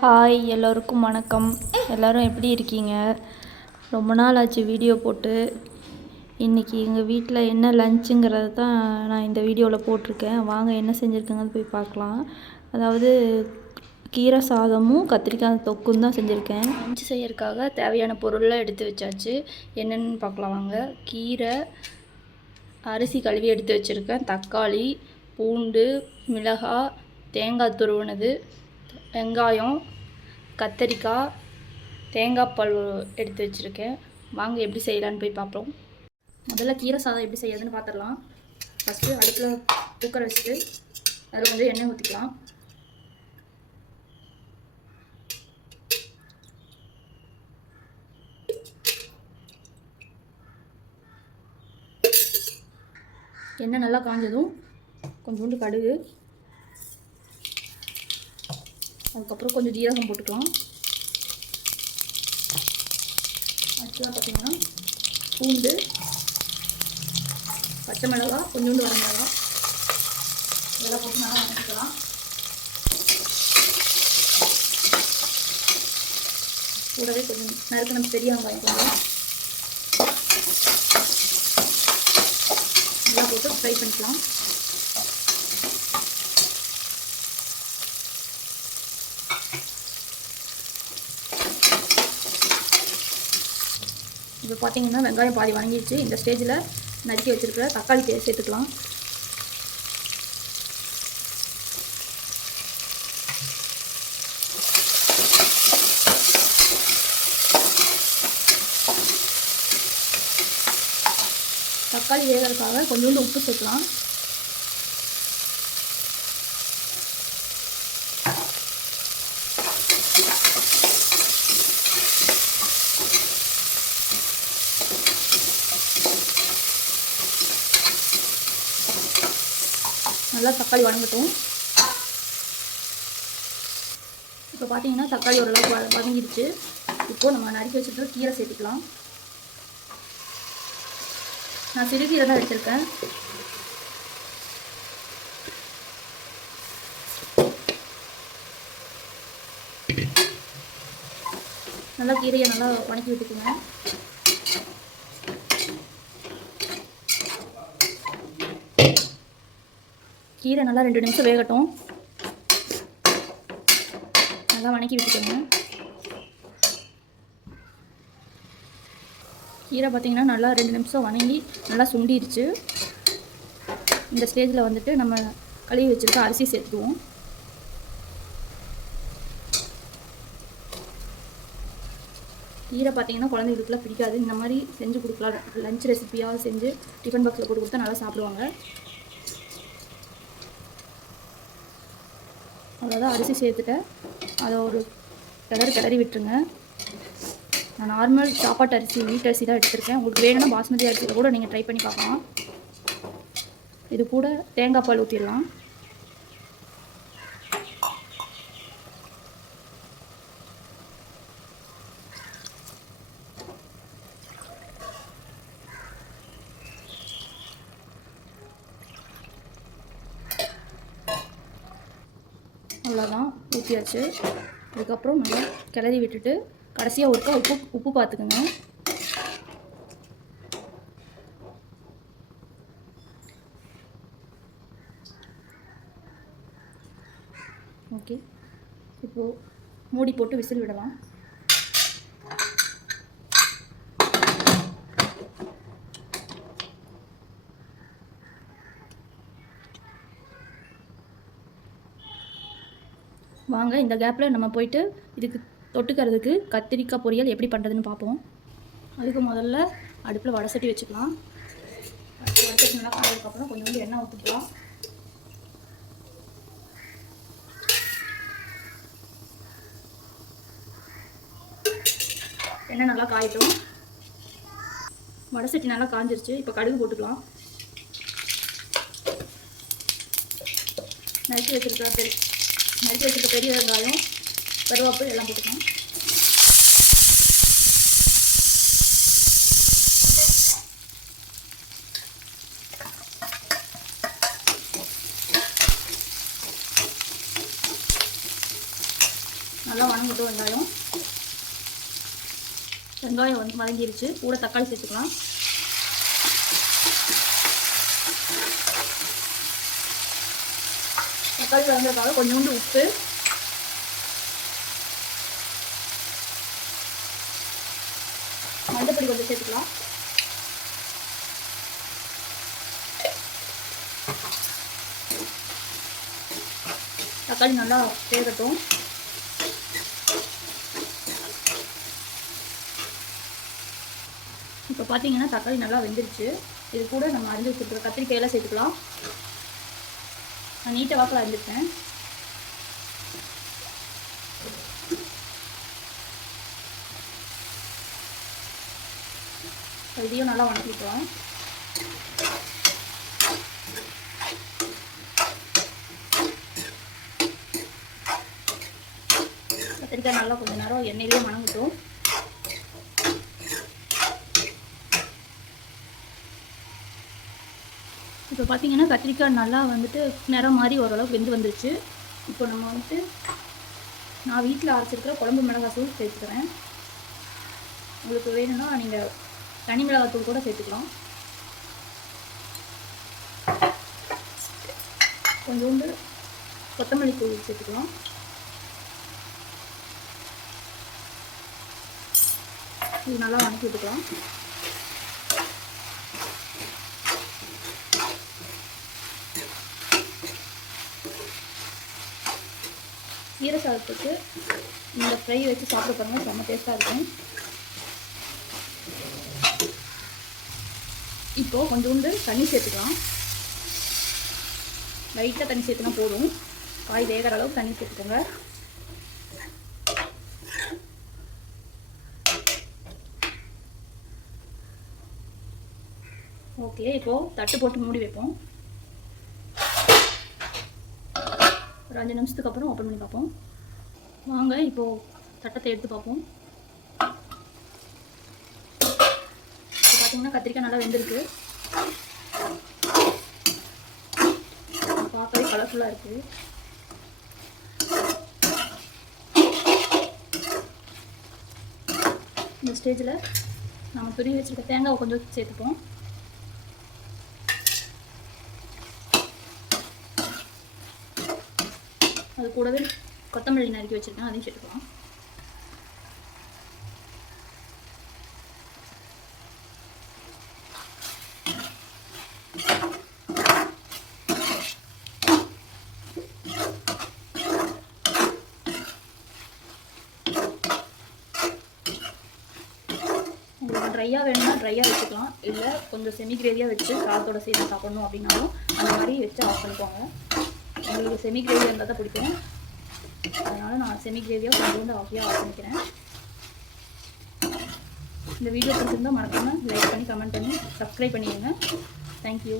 Hi, எல்லோருக்கும் வணக்கம். எல்லோரும் எப்படி இருக்கீங்க? ரொம்ப நாள் ஆச்சு வீடியோ போட்டு. இன்றைக்கி எங்கள் வீட்டில் என்ன லஞ்சுங்கிறது தான் நான் இந்த வீடியோவில் போட்டிருக்கேன். வாங்க என்ன செஞ்சுருக்கேங்கன்னு போய் பார்க்கலாம். அதாவது கீரை சாதமும் கத்திரிக்காய் தொக்கும் தான் செஞ்சுருக்கேன். லஞ்சு செய்யறதுக்காக தேவையான பொருள்லாம் எடுத்து வச்சாச்சு. என்னென்னு பார்க்கலாம் வாங்க. கீரை, அரிசி கழுவி எடுத்து வச்சுருக்கேன், தக்காளி, பூண்டு, மிளகாய், தேங்காய் துருவினது, வெங்காயம், கத்தரிக்காய், தேங்காய் பால் எடுத்து வச்சுருக்கேன். வாங்க எப்படி செய்யலான்னு போய் பார்ப்போம். முதல்ல கீரை சாதம் எப்படி செய்யறதுன்னு பார்த்துடலாம். ஃபஸ்ட்டு அடுப்பில் குக்கரை வச்சுட்டு அதில் கொஞ்சம் எண்ணெய் ஊற்றிக்கலாம். எண்ணெய் நல்லா காஞ்சதும் கொஞ்சோண்டு கடுகு, அதுக்கப்புறம் கொஞ்சம் ஜீரகம் போட்டுக்கலாம். அடுத்ததாக பார்த்திங்கன்னா பூண்டு, பச்சை மிளகாய், கொஞ்சோண்டு வர மிளகாய் இதெல்லாம் போட்டு நல்லா வதக்கிக்கலாம். கூடவே கொஞ்சம் நறுக்கின பெரிய வெங்காயம் கொஞ்சம் நல்லா போட்டு ஃப்ரை பண்ணிக்கலாம். இப்போ பார்த்தீங்கன்னா வெங்காயம் பாதி வணங்கிடுச்சு. இந்த ஸ்டேஜில் நறுக்கி வச்சுருக்கிற தக்காளி சேர்த்துக்கலாம். தக்காளி வேகிறதுக்காக கொஞ்சோண்டு உப்பு சேர்க்கலாம். நல்லா தக்காளி வதங்கட்டும். இப்போ பார்த்தீங்கன்னா தக்காளி ஓரளவுக்கு வதங்கிடுச்சு. இப்போது நம்ம நறுக்கி வச்சுட்டு கீரை சேர்த்துக்கலாம். நான் சிறுகீரை தான் வச்சுருக்கேன். நல்லா கீரையை நல்லா வதக்கி விட்டுக்குங்க. கீரை நல்லா 2 நிமிஷம் வேகட்டும். நல்லா வதக்கி விட்டுக்கோங்க. கீரை பார்த்திங்கன்னா நல்லா 2 நிமிஷம் வதங்கி நல்லா சுண்டிடுச்சு. இந்த ஸ்டேஜில் வந்துட்டு நம்ம கழுவி வச்சுருக்க அரிசி சேர்த்துக்குவோம். கீரை பார்த்திங்கன்னா குழந்தைகளுக்குலாம் பிடிக்காது. இந்த மாதிரி செஞ்சு கொடுக்கலாம். லஞ்ச் ரெசிப்பியாக செஞ்சு டிஃபன் பாக்ஸில் போட்டு கொடுத்தா நல்லா சாப்பிடுவாங்க. அவ்வளோதான், அரிசி சேர்த்துட்டேன். அதை ஒரு கிளறி விட்டுருங்க. நான் நார்மல் சாப்பாட்டு அரிசி, வீட்டு அரிசி தான் எடுத்துருக்கேன். உங்களுக்கு வேணும்னா பாஸ்மதி அரிசியில் கூட நீங்கள் ட்ரை பண்ணி பார்க்கலாம். இது கூட தேங்காய் பால் ஊற்றிடலாம். அவ்வளோதான், ஊற்றியாச்சு. அதுக்கப்புறம் நல்லா கிளறி விட்டுட்டு கடைசியாக ஒருக்கா உப்பு பார்த்துக்குங்க. ஓகே, இப்போது மூடி போட்டு விசில் விடலாம். வாங்க இந்த கேப்பில் நம்ம போயிட்டு இதுக்கு தொட்டுக்கிறதுக்கு கத்திரிக்காய் பொரியல் எப்படி பண்ணுறதுன்னு பார்ப்போம். அதுக்கு முதல்ல அடுப்பில் வடை சட்டி வச்சுக்கலாம். வடை சட்டி நல்லா காய்ச்சதுக்கப்புறம் கொஞ்சோண்டு எண்ணெய் ஊற்றிக்கலாம். எண்ணெய் நல்லா காயட்டும். வடை சட்டி நல்லா காஞ்சிருச்சு. இப்போ கடுகு போட்டுக்கலாம். நறுக்கி வச்சுருக்க பெரிய வெங்காயம், கருவேப்பிலை எல்லாம் போட்டுக்கலாம். நல்லா வணங்கட்டும். வெங்காயம் வந்து வதங்கிருச்சு. கூட தக்காளி சேர்த்துக்கலாம். தக்காளி வதங்கிறதுக்காக கொஞ்சோண்டு உப்பு, மஞ்சப்பொடி கொஞ்சம் சேர்த்துக்கலாம். தக்காளி நல்லா வேகட்டும். இப்போ பார்த்தீங்கன்னா தக்காளி நல்லா வெந்துருச்சு. இது கூட நம்ம அரிஞ்சு வச்சுருக்கிற கத்திரிக்காயெல்லாம் சேர்த்துக்கலாம். நான் நீட்டை வாக்கில் அரிஞ்சிருக்கேன். இதையும் நல்லா வணக்கிக்கலாம். கத்திரிக்காய் நல்லா கொஞ்சம் நேரம் எண்ணெயிலே வணங்கட்டும். இப்போ பார்த்தீங்கன்னா கத்திரிக்காய் நல்லா வந்துட்டு நிறம் மாதிரி ஓரளவுக்கு வெந்து வந்துருச்சு. இப்போ நம்ம வந்துட்டு நான் வீட்டில் அரைச்சிருக்கிற குழம்பு மிளகாத்தூள் சேர்த்துக்கிறேன். உங்களுக்கு வேணும்னா நீங்கள் தனி மிளகாத்தூள் கூட சேர்த்துக்கலாம். கொஞ்சோண்டு கொத்தமல்லி தூள் சேர்த்துக்கலாம். இது நல்லா வணக்கி விட்டுக்கலாம். கீரை சாதத்துக்கு இந்த ஃப்ரை வச்சு சாப்பிட பாருங்கள், செம்ம டேஸ்ட்டாக இருக்கும். இப்போது கொஞ்சோண்டு தண்ணி சேர்த்துக்கலாம். லைட்டாக தண்ணி சேர்த்துனா போதும். காய் வேகிற அளவுக்கு தண்ணி சேர்த்துக்கோங்க. ஓகே, இப்போது தட்டு போட்டு மூடி வைப்போம். ஒரு 5 நிமிஷத்துக்கு அப்புறம் ஓப்பன் பண்ணி பார்ப்போம். வாங்க இப்போது தட்டத்தை எடுத்து பார்ப்போம். இப்போ பார்த்தீங்கன்னா கத்திரிக்காய் நல்லா வெந்திருக்கு. பார்க்கவே கலர்ஃபுல்லாக இருக்குது. இந்த ஸ்டேஜில் நம்ம துருவி வச்சுருக்க தேங்காவை கொஞ்சம் சேர்த்துப்போம். அது கூடவே கொத்தமல்லி நறுக்கி வச்சுருக்கேன், அதையும் சேர்த்துக்கலாம். உங்களுக்கு ட்ரையாக வேணும்னா ட்ரையாக வச்சுக்கலாம். இல்லை கொஞ்சம் செமி கிரேவியாக வச்சு சாதத்தோட சேர்த்து சாப்பிடணும் அப்படின்னாலும் அந்த மாதிரி வச்சு ஆஃப் பண்ணிக்கோங்க. உங்களுக்கு செமி கிரேவி இருந்தால் தான் பிடிக்கும். அதனால் நான் செமி கிரேவியாக கொஞ்சோண்டு ஆஃபியாக ஆஃப் பண்ணிக்கிறேன். இந்த வீடியோ பிடிச்சிருந்தால் மறக்காமல் லைக் பண்ணி கமெண்ட் பண்ணி சப்ஸ்கிரைப் பண்ணிடுங்க. தேங்க்யூ.